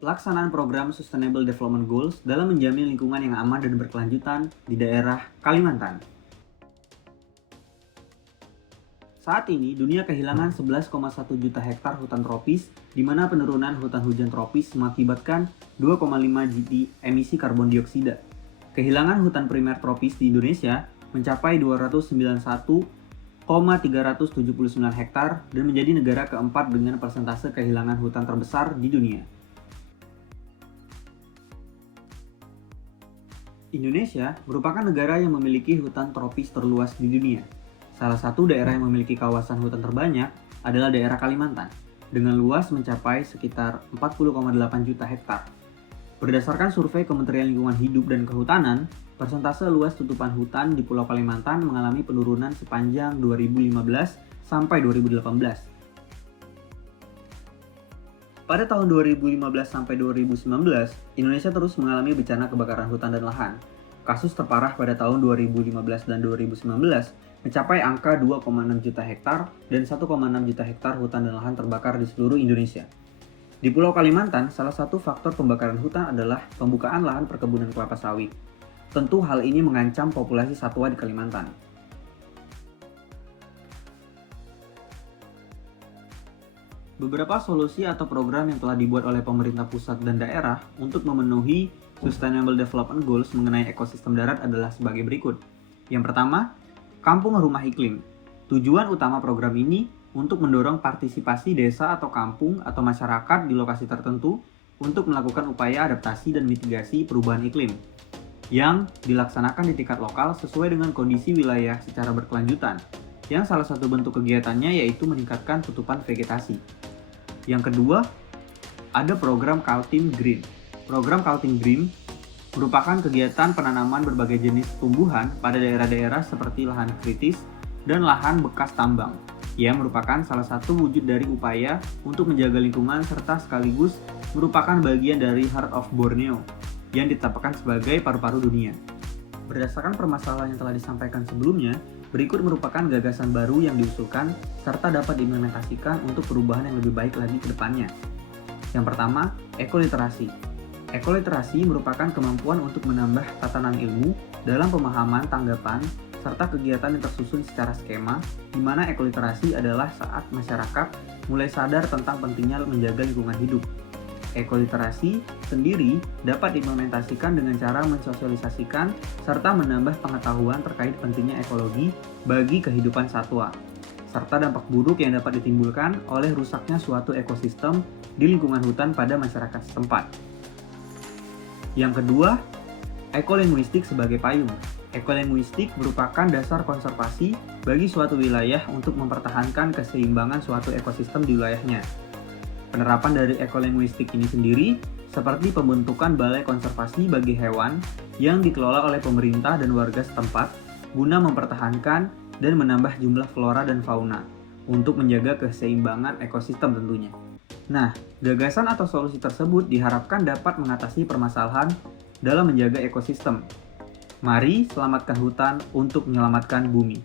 Pelaksanaan program Sustainable Development Goals dalam menjamin lingkungan yang aman dan berkelanjutan di daerah Kalimantan. Saat ini, dunia kehilangan 11,1 juta hektar hutan tropis, di mana penurunan hutan hujan tropis mengakibatkan 2,5 GT emisi karbon dioksida. Kehilangan hutan primer tropis di Indonesia mencapai 291,379 hektar dan menjadi negara keempat dengan persentase kehilangan hutan terbesar di dunia. Indonesia merupakan negara yang memiliki hutan tropis terluas di dunia. Salah satu daerah yang memiliki kawasan hutan terbanyak adalah daerah Kalimantan, dengan luas mencapai sekitar 40,8 juta hektar. Berdasarkan survei Kementerian Lingkungan Hidup dan Kehutanan, persentase luas tutupan hutan di Pulau Kalimantan mengalami penurunan sepanjang 2015 sampai 2018. Pada tahun 2015 sampai 2019, Indonesia terus mengalami bencana kebakaran hutan dan lahan. Kasus terparah pada tahun 2015 dan 2019 mencapai angka 2,6 juta hektar dan 1,6 juta hektar hutan dan lahan terbakar di seluruh Indonesia. Di Pulau Kalimantan, salah satu faktor pembakaran hutan adalah pembukaan lahan perkebunan kelapa sawit. Tentu hal ini mengancam populasi satwa di Kalimantan. Beberapa solusi atau program yang telah dibuat oleh pemerintah pusat dan daerah untuk memenuhi Sustainable Development Goals mengenai ekosistem darat adalah sebagai berikut. Yang pertama, Kampung Rumah Iklim. Tujuan utama program ini untuk mendorong partisipasi desa atau kampung atau masyarakat di lokasi tertentu untuk melakukan upaya adaptasi dan mitigasi perubahan iklim yang dilaksanakan di tingkat lokal sesuai dengan kondisi wilayah secara berkelanjutan, yang salah satu bentuk kegiatannya yaitu meningkatkan tutupan vegetasi. Yang kedua, ada program Kaltim Green. Program Kaltim Green merupakan kegiatan penanaman berbagai jenis tumbuhan pada daerah-daerah seperti lahan kritis dan lahan bekas tambang, yang merupakan salah satu wujud dari upaya untuk menjaga lingkungan serta sekaligus merupakan bagian dari Heart of Borneo yang ditetapkan sebagai paru-paru dunia. Berdasarkan permasalahan yang telah disampaikan sebelumnya, berikut merupakan gagasan baru yang diusulkan serta dapat diimplementasikan untuk perubahan yang lebih baik lagi ke depannya. Yang pertama, ekoliterasi. Ekoliterasi merupakan kemampuan untuk menambah tatanan ilmu dalam pemahaman, tanggapan, serta kegiatan yang tersusun secara skema, di mana ekoliterasi adalah saat masyarakat mulai sadar tentang pentingnya menjaga lingkungan hidup. Ekoliterasi sendiri dapat diimplementasikan dengan cara mensosialisasikan serta menambah pengetahuan terkait pentingnya ekologi bagi kehidupan satwa, serta dampak buruk yang dapat ditimbulkan oleh rusaknya suatu ekosistem di lingkungan hutan pada masyarakat setempat. Yang kedua, ekolinguistik sebagai payung. Ekolinguistik merupakan dasar konservasi bagi suatu wilayah untuk mempertahankan keseimbangan suatu ekosistem di wilayahnya. Penerapan dari ekolinguistik ini sendiri seperti pembentukan balai konservasi bagi hewan yang dikelola oleh pemerintah dan warga setempat guna mempertahankan dan menambah jumlah flora dan fauna untuk menjaga keseimbangan ekosistem tentunya. Nah, gagasan atau solusi tersebut diharapkan dapat mengatasi permasalahan dalam menjaga ekosistem. Mari selamatkan hutan untuk menyelamatkan bumi.